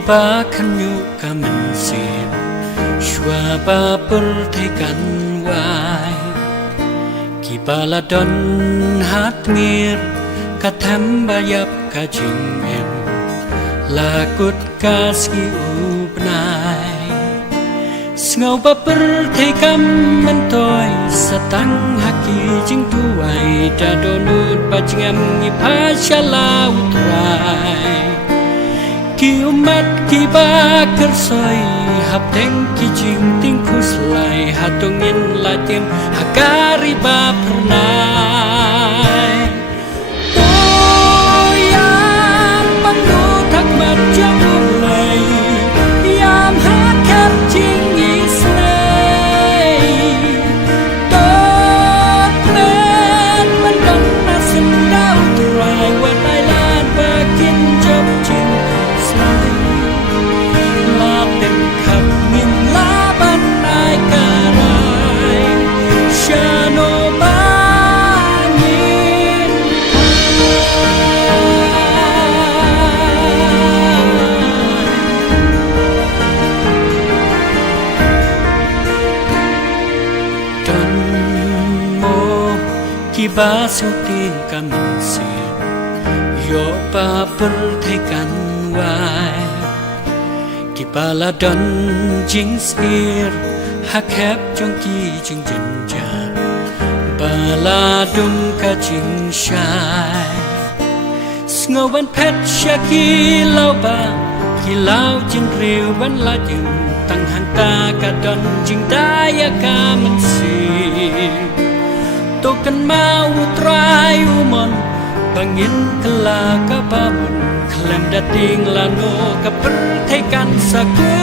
Kiba kanyu kamen sip Shwa ba pertekan wai Kiba ladon hat ngir Katam bayap kajing em Lakut kaski ubnai Sngau ba pertekam mentoy Satang haki jing tuai Dadonut bajingam ngipa shala utrai Ki umat ki ba kersoi hap teng ki jing ting kuslai hatungin latim hakari ba pernai Toyam pangdu tak macam mulai Yam hakap jing islay Tot men mendan nasim dau turai Wat Thailand bakin job jing Kiba suting kamen sip Yo pa pertekan wai Kiba ladon jing spir Hakep jong ki jing jenjar Baladum ka jing syai Sngowan pet syaki lau ba Kilau jing riu ban la jing Tang hanta ka don jing daya kamen sip Tokan mau try umon Pangin kelaka babon Klem dating lano kepertekan sakun